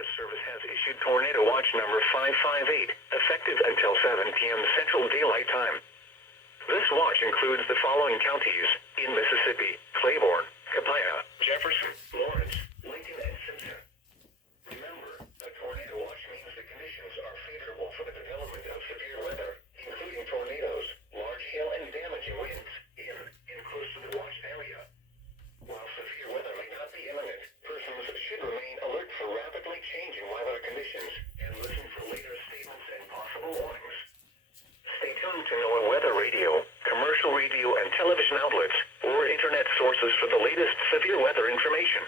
Weather Service has issued Tornado Watch number 558, effective until 7 p.m. Central Daylight Time. This watch includes the following counties in Mississippi: Claiborne, Copiah, Jefferson, Lawrence, Lincoln, and Simpson. Remember, a tornado watch means the conditions are favorable for the development of severe weather, including tornadoes, large hail, and damaging winds in and close to the watch area. While severe weather may not be imminent, persons should remain alert for rapidly changing weather conditions and listen for later statements and possible warnings. Stay tuned to NOAA weather radio, commercial radio and television outlets, or internet sources for the latest severe weather information.